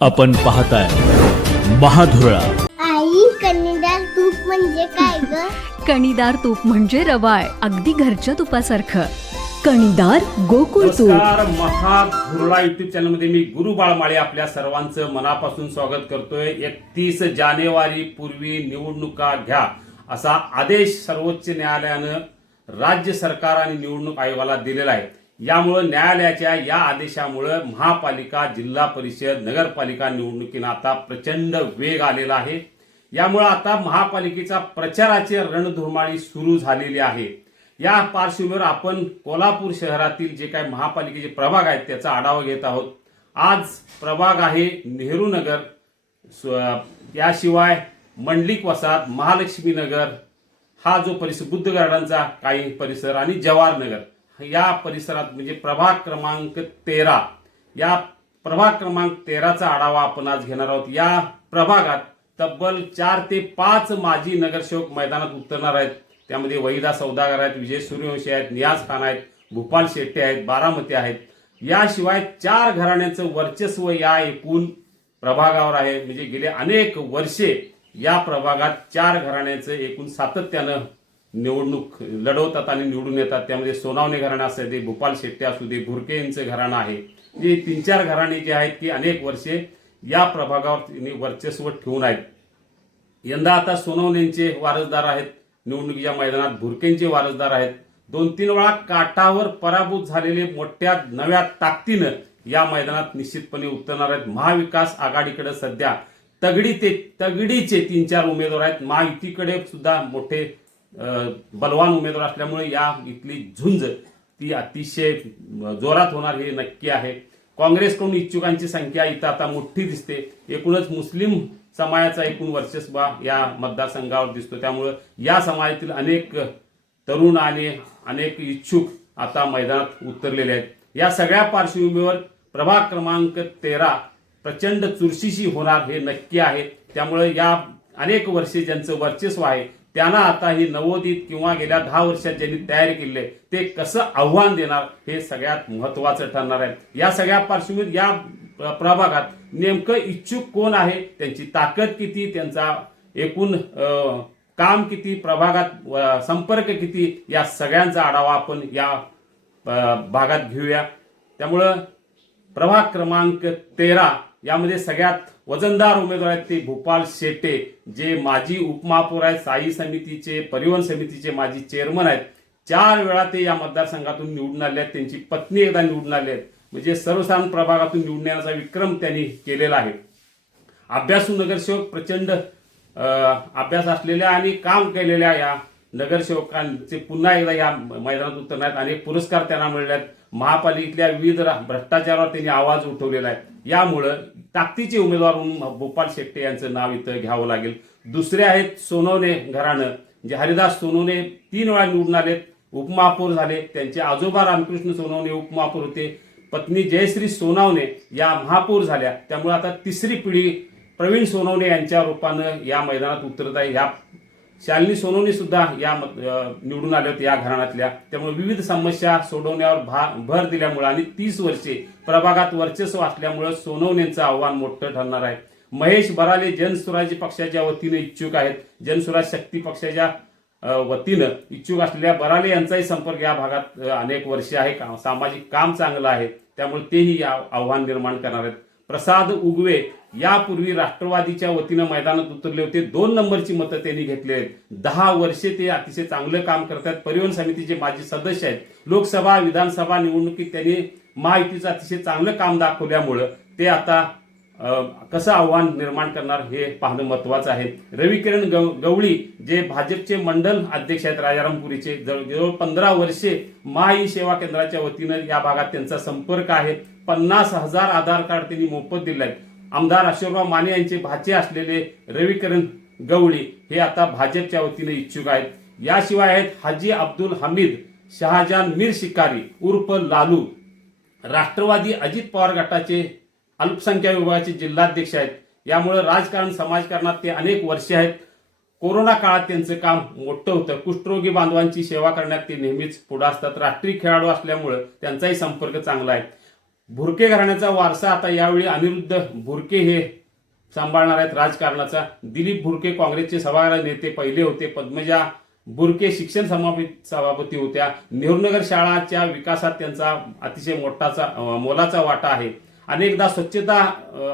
आपण पाहताय महाधुरळा. आई कन्नडार तूप म्हणजे काय ग? कणीदार तूप म्हणजे रवाळ अगदी घरच्या तुपासारखं. कणीदार गोकुळ तूप. नमस्कार महाधुरळा युट्यूब चॅनलमध्ये मी गुरु बाळमाळे आपल्या सर्वांचं मनापासून स्वागत करतोय. एकतीस जानेवारी पूर्वी निवडणुका घ्या असा आदेश सर्वोच्च न्यायालयानं राज्य सरकार आणि निवडणूक आयोगाला दिलेला आहे. यामुळं न्यायालयाच्या या आदेशामुळं महापालिका जिल्हा परिषद नगरपालिका निवडणुकीनं आता प्रचंड वेग आलेला आहे. यामुळं आता महापालिकेचा प्रचाराची रणधुमाळी सुरू झालेली आहे. या पार्श्वभूमीवर आपण कोल्हापूर शहरातील जे काही महापालिकेचे प्रभाग आहेत त्याचा आढावा घेत आहोत. आज प्रभाग आहे नेहरू नगर याशिवाय मंडलिक वसाहत महालक्ष्मी नगर हा जो परिसर बुद्ध गार्डनचा काही परिसर आणि जवाहर नगर. या परिसरात म्हणजे प्रभाग क्रमांक तेरा या प्रभाग क्रमांक तेराचा आढावा आपण आज घेणार आहोत. या प्रभागात तब्बल चार ते पाच माजी नगरसेवक मैदानात उतरणार आहेत. त्यामध्ये वहिदा सौदागर आहेत विजय सूर्यवंशी आहेत नियाज खान आहेत भूपाल शेट्टे आहेत बारामती आहेत. याशिवाय चार घराण्यांचं वर्चस्व या एकूण प्रभागावर आहे. म्हणजे गेले अनेक वर्षे या प्रभागात चार घराण्याचं एकूण सातत्यानं निवडणूक लढवतात आणि निवडून येतात. त्यामध्ये सोनावणे घराणं असू दे भूपाल शेट्टे असू दे भुरके यांचं घराणं आहे. जे तीन चार घराणे जे आहेत की अनेक वर्षे या प्रभागावर वर्चस्व ठेवून आहेत. यंदा आता सोनवणेंचे वारसदार आहेत. निवडणुकीच्या मैदानात भुरकेंचे वारसदार आहेत. दोन तीन वेळा काठावर पराभूत झालेले मोठ्या नव्या ताकदीनं या मैदानात निश्चितपणे उतरणार आहेत. महाविकास आघाडीकडे सध्या तगडी ते तगडीचे तीन चार उमेदवार आहेत. महायुतीकडे सुद्धा मोठे बलवान उमेदवार असल्यामुळे या इथली झुंज ती अतिशय जोरात होणार हे नक्की आहे. काँग्रेसकडून इच्छुकांची संख्या इथं आता मोठी दिसते. एकूणच मुस्लिम समाजाचा एकूण वर्चस्व या मतदारसंघावर दिसतो. त्यामुळं या समाजातील अनेक तरुण आणि अनेक इच्छुक आता मैदानात उतरलेले आहेत. या सगळ्या पार्श्वभूमीवर प्रभाग क्रमांक तेरा प्रचंड चुरशीशी होणार हे नक्की आहे. त्यामुळे या अनेक वर्षे ज्यांचं वर्चस्व आहे त्यांना आता ही नवोदित किंवा गेल्या दहा वर्षात ज्यांनी तयारी केले ते कसं आव्हान देणार हे सगळ्यात महत्वाचं ठरणार आहे या सगळ्या पार्श्वभूमीत या प्रभागात नेमकं इच्छुक कोण आहे त्यांची ताकद किती त्यांचा एकूण काम किती प्रभागात संपर्क किती या सगळ्यांचा आढावा आपण या भागात घेऊया. त्यामुळं प्रभाग क्रमांक तेरा यामध्ये सगळ्यात वजनदार उमेदवार आहेत ते भूपाल शेटे जे माजी उपमहापौर आहेत साई समितीचे परिवहन समितीचे माजी चेअरमन आहेत. चार वेळा ते या मतदारसंघातून निवडून आले आहेत. त्यांची पत्नी एकदा निवडून आली आहेत. म्हणजे सर्वसाधारण प्रभागातून निवडून येण्याचा विक्रम त्यांनी केलेला आहे. अभ्यासू नगरसेवक प्रचंड अभ्यास असलेल्या आणि काम केलेल्या या नगरसेवकांचे पुन्हा एकदा या मैदानात उतरणार आहेत अनेक पुरस्कार त्यांना मिळले आहेत महापालिकेतल्या विविध भ्रष्टाचारावर त्यांनी आवाज उठवलेला आहे. यामुळं ताकदीचे उमेदवार म्हणून भोपाल शेट्टे यांचं नाव इथं घ्यावं लागेल. दुसरे आहेत सोनवणे घराणं जे हरिदास सोनवणे तीन वेळा निवडून आलेत उपमहापौर झाले. त्यांचे आजोबा रामकृष्ण सोनवणे उपमहापौर होते. पत्नी जयश्री सोनावणे या महापौर झाल्या. त्यामुळे आता तिसरी पिढी प्रवीण सोनवणे यांच्या रूपानं या मैदानात उतरत आहे. ह्या शालिनी सोनवणे सुद्धा या निवडून आल्या होत्या या घराण्यातल्या. त्यामुळे विविध समस्या सोडवण्यावर भा भर दिल्यामुळे आणि तीस वर्षे प्रभागात वर्चस्व असल्यामुळे सोनवणेंचं आव्हान मोठं ठरणार आहे. महेश बराले जनसुराज्य पक्षाच्या वतीनं इच्छुक आहेत. जनसुराज शक्ती पक्षाच्या वतीनं इच्छुक असलेल्या बराले यांचाही संपर्क या भागात अनेक वर्षे आहे. का- सामाजिक काम चांगलं आहे. त्यामुळे तेही या आव्हान निर्माण करणार आहेत. प्रसाद उगवे यापूर्वी राष्ट्रवादीच्या वतीनं मैदानात उतरले होते. दोन नंबरची मतं त्यांनी घेतली आहेत. दहा वर्षे ते अतिशय चांगलं काम करतात. परिवहन समितीचे माजी सदस्य आहेत. लोकसभा विधानसभा निवडणुकीत त्यांनी महायुतीचं अतिशय चांगलं काम दाखवल्यामुळं ते आता कसं आव्हान निर्माण करणार हे पाहणं महत्वाचं आहे. रविकिरण गव गवळी जे भाजपचे मंडल अध्यक्ष आहेत राजारामपुरीचे जवळजवळ पंधरा वर्षे माई सेवा केंद्राच्या वतीनं या भागात त्यांचा संपर्क आहे. पन्नास हजार आधार कार्ड त्यांनी मोफत दिले आहेत आमदार अशोकराव माने यांचे भाचे असलेले रविकरण गवळी हे आता भाजपच्या वतीने इच्छुक आहेत. याशिवाय आहेत हाजी अब्दुल हमीद शहाजान मीर शिकारी उर्फ लालू. राष्ट्रवादी अजित पवार गटाचे अल्पसंख्याक विभागाचे जिल्हाध्यक्ष आहेत. यामुळे राजकारण समाजकारणात ते अनेक वर्षे आहेत. कोरोना काळात त्यांचं काम मोठं होतं. कुष्ठरोगी बांधवांची सेवा करण्यात ते नेहमीच पुढे असतात. राष्ट्रीय खेळाडू असल्यामुळं त्यांचाही संपर्क चांगला आहे. भुरके घराण्याचा वारसा आता यावेळी अनिरुद्ध बुरके हे सांभाळणार आहेत राजकारणाचा. दिलीप भुरके काँग्रेसचे सभागृह नेते पहिले होते. पद्मजा बुरके शिक्षण समापित सभापती होत्या. नेहरूनगर शाळाच्या विकासात त्यांचा अतिशय मोठाचा मोलाचा वाटा आहे. अनेकदा स्वच्छता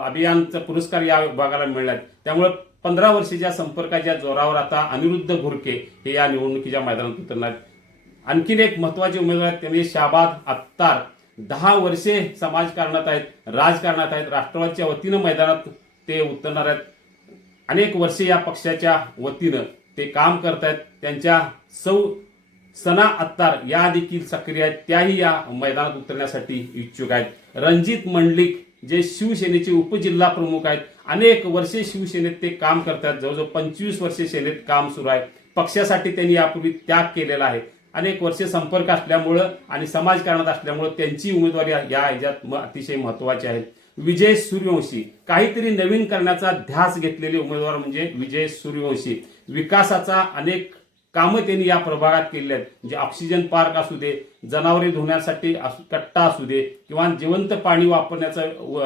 अभियानचा पुरस्कार या विभागाला मिळाला. त्यामुळे पंधरा वर्षाच्या संपर्काच्या जोरावर आता अनिरुद्ध भुरके हे या निवडणुकीच्या मैदानात उतरणार आहेत. आणखीन एक महत्त्वाचे उमेदवार आहेत. ते शाबाद अत्तार दहा वर्षे समाजकारणात आहेत राजकारणात आहेत राष्ट्रवादीच्या वतीनं मैदानात ते उतरणार आहेत. अनेक वर्षे या पक्षाच्या वतीनं ते काम करत आहेत त्यांच्या सौ सना अत्तार या देखील सक्रिय आहेत. त्याही या मैदानात उतरण्यासाठी इच्छुक आहेत. रणजित मंडलिक जे शिवसेनेचे उपजिल्हा प्रमुख आहेत अनेक वर्षे शिवसेनेत ते काम करतात जवळजवळ पंचवीस वर्षे सेनेत काम सुरू आहे. पक्षासाठी त्यांनी यापूर्वी त्याग केलेला आहे. अनेक वर्षे संपर्क असल्यामुळं आणि समाजकारणात असल्यामुळं त्यांची उमेदवारी या ह्याच्यात म- अतिशय महत्वाची आहे. विजय सूर्यवंशी. काहीतरी नवीन करण्याचा ध्यास घेतलेले उमेदवार म्हणजे विजय सूर्यवंशी. विकासाचा अनेक कामं त्यांनी या प्रभागात केली आहेत. म्हणजे ऑक्सिजन पार्क असू दे जनावरे धुण्यासाठी असू कट्टा असू दे किंवा जिवंत पाणी वापरण्याचा व-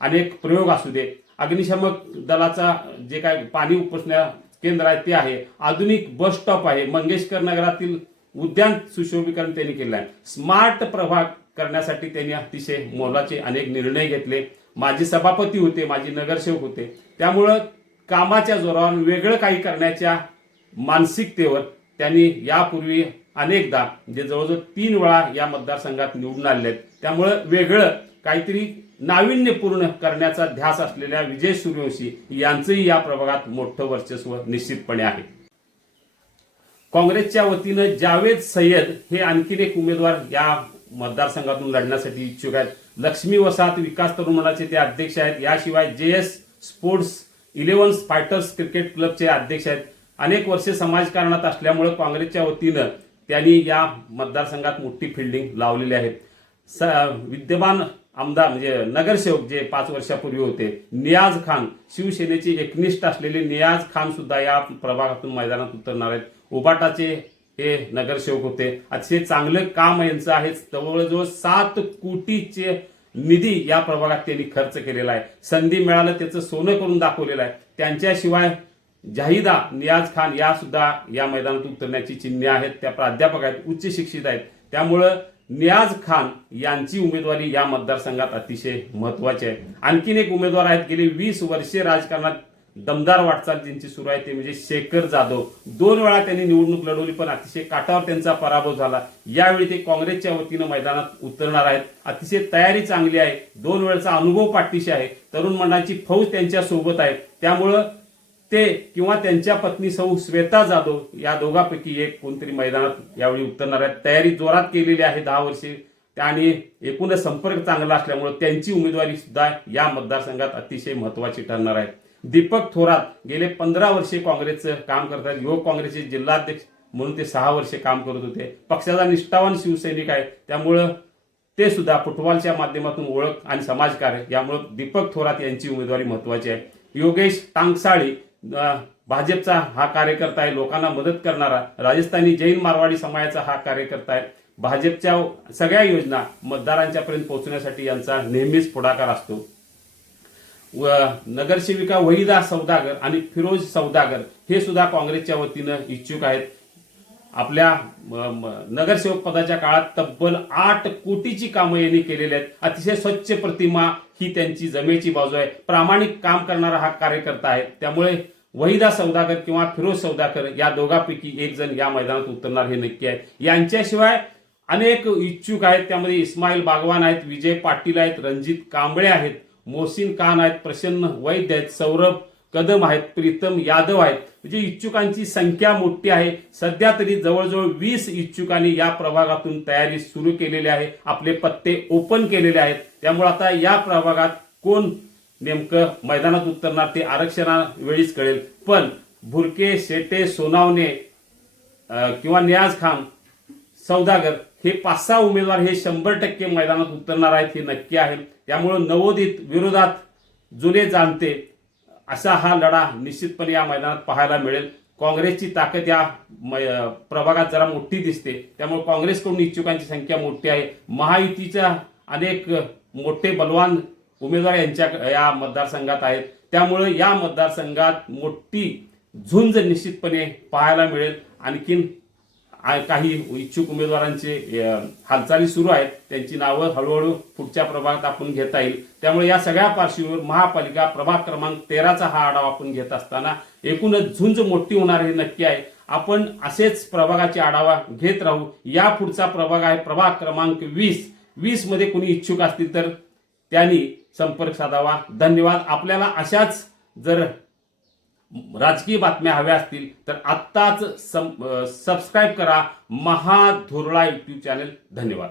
अनेक प्रयोग असू दे. अग्निशमक दलाचा जे काय पाणी उपसण्या केंद्र आहे ते आहे. आधुनिक बस स्टॉप आहे. मंगेशकर नगरातील उद्यान सुशोभीकरण त्यांनी केलं आहे. स्मार्ट प्रभाग करण्यासाठी त्यांनी अतिशय मोलाचे अनेक निर्णय घेतले. माजी सभापती होते माजी नगरसेवक होते. त्यामुळं कामाच्या जोरावर वेगळं काही करण्याच्या मानसिकतेवर त्यांनी यापूर्वी अनेकदा जे जवळजवळ तीन वेळा या मतदारसंघात निवडून आले आहेत. त्यामुळं वेगळं काहीतरी नाविन्यपूर्ण करण्याचा ध्यास असलेल्या विजय सूर्यवंशी यांचंही या प्रभागात मोठं वर्चस्व निश्चितपणे आहे. काँग्रेसच्या वतीनं जावेद सय्यद हे आणखीन एक उमेदवार या मतदारसंघातून लढण्यासाठी इच्छुक आहेत. लक्ष्मी वसाहत विकास तरुण मंडळाचे ते अध्यक्ष आहेत. याशिवाय J S sports eleven fighters cricket क्लबचे अध्यक्ष आहेत. अनेक वर्षे समाजकारणात असल्यामुळे काँग्रेसच्या वतीनं त्यांनी या मतदारसंघात मोठी फिल्डिंग लावलेली आहे. स विद्यमान आमदार म्हणजे नगरसेवक जे पाच वर्षापूर्वी होते नियाज खान शिवसेनेचे एकनिष्ठ असलेले नियाज खान सुद्धा या प्रभागातून मैदानात उतरणार आहेत. उबाटाचे हे नगरसेवक होते. अतिशय चांगलं काम यांचं आहे. जवळजवळ सात कोटीचे निधी या प्रभागात त्यांनी खर्च केलेला आहे. संधी मिळालं त्याचं सोनं करून दाखवलेलं आहे. त्यांच्याशिवाय जाहिदा नियाज खान या सुद्धा या मैदानात उतरण्याची चिन्हे आहेत. त्या प्राध्यापक आहेत उच्च शिक्षित आहेत. त्यामुळं नियाज खान यांची उमेदवारी या मतदारसंघात अतिशय महत्वाची आहे. आणखीन एक उमेदवार आहेत. गेली वीस वर्षे राजकारणात दमदार वाटचाल ज्यांची सुरू आहे ते म्हणजे शेखर जाधव. दोन वेळा त्यांनी निवडणूक लढवली पण अतिशय काठावर त्यांचा पराभव झाला. यावेळी ते काँग्रेसच्या वतीनं मैदानात उतरणार आहेत. अतिशय तयारी चांगली आहे. दोन वेळचा अनुभव पाठीशी आहे. तरुण मंडळाची फौज त्यांच्यासोबत आहे. त्यामुळं ते किंवा त्यांच्या पत्नी सौ श्वेता जाधव या दोघांपैकी एक कोणतरी मैदानात यावेळी उतरणार आहेत. तयारी जोरात केलेली आहे दहा वर्षे. आणि एकूणच संपर्क चांगला असल्यामुळे त्यांची उमेदवारी सुद्धा या मतदारसंघात अतिशय महत्वाची ठरणार आहे. दीपक थोरात गेले पंधरा वर्षे काँग्रेसचं काम करतात. युवक काँग्रेसचे जिल्हाध्यक्ष म्हणून ते सहा वर्षे काम करत होते. पक्षाचा निष्ठावान शिवसैनिक आहे. त्यामुळं ते सुद्धा फुटबॉलच्या माध्यमातून ओळख आणि समाजकार्य यामुळं दीपक थोरात यांची उमेदवारी महत्वाची आहे. योगेश टांगसाळी भाजपचा हा कार्यकर्ता आहे. लोकांना मदत करणारा राजस्थानी जैन मारवाडी समाजाचा हा कार्यकर्ता आहे. भाजपच्या सगळ्या योजना मतदारांच्या पर्यंत पोहोचण्यासाठी यांचा नेहमीच पुढाकार असतो. नगरसेविका वहिदा सौदागर आणि फिरोज सौदागर हे सुद्धा काँग्रेसच्या वतीनं इच्छुक आहेत. आपल्या नगरसेवक पदाच्या काळात तब्बल आठ कोटीची कामं यांनी केलेली आहेत. अतिशय स्वच्छ प्रतिमा ही त्यांची जमेची बाजू आहे. प्रामाणिक काम करणारा हा कार्यकर्ता आहे. त्यामुळे वहिदा सौदागर किंवा फिरोज सौदागर या दोघांपैकी एक जण या मैदानात उतरणार हे नक्की आहे. यांच्याशिवाय अनेक इच्छुक आहेत. त्यामध्ये इस्माईल बागवान आहेत विजय पाटील आहेत रणजित कांबळे आहेत. मोहसिन खान आहेत प्रसन्न वैद्य आहेत सौरभ कदम आहेत प्रीतम यादव आहेत. म्हणजे इच्छुकांची संख्या मोठी आहे. सध्या तरी जवळजवळ वीस इच्छुकांनी या प्रभागातून तयारी सुरू केलेली आहे. आपले पत्ते ओपन केलेले आहेत. त्यामुळे आता या प्रभागात कोण नेमकं मैदानात उतरणार ते आरक्षणा वेळीच कळेल. पण भुरके शेटे सोनावणे किंवा नियाज खान सौदागर हे पाच सहा उमेदवार हे शंभर टक्के मैदानात उतरणार आहेत हे नक्की आहे. त्यामुळं नवोदित विरोधात जुने जाणते असा हा लढा निश्चितपणे या मैदानात पाहायला मिळेल. काँग्रेसची ताकद या मै- प्रभागात जरा मोठी दिसते. त्यामुळे काँग्रेसकडून इच्छुकांची संख्या मोठी आहे. महायुतीच्या अनेक मोठे बलवान उमेदवार यांच्या या मतदारसंघात आहेत. त्यामुळे या मतदारसंघात मोठी झुंज निश्चितपणे पाहायला मिळेल. आणखीन काही इच्छुक उमेदवारांचे हालचाली सुरू आहेत. त्यांची नावं हळूहळू पुढच्या प्रभागात आपण घेता येईल. त्यामुळे या सगळ्या पार्श्वभूमीवर महापालिका प्रभाग क्रमांक तेराचा हा आढावा आपण घेत असताना एकूणच झुंज मोठी होणार हे नक्की आहे. आपण असेच प्रभागाचे आढावा घेत राहू. या पुढचा प्रभाग आहे प्रभाग क्रमांक वीस. वीसमध्ये कोणी इच्छुक असतील तर त्यांनी संपर्क साधावा. धन्यवाद. आपल्याला अशाच जर राजकीय बातम्या हव्या असतील तर आत्ताच सबस्क्राईब करा. महाधुरळा युट्यूब चॅनल धन्यवाद.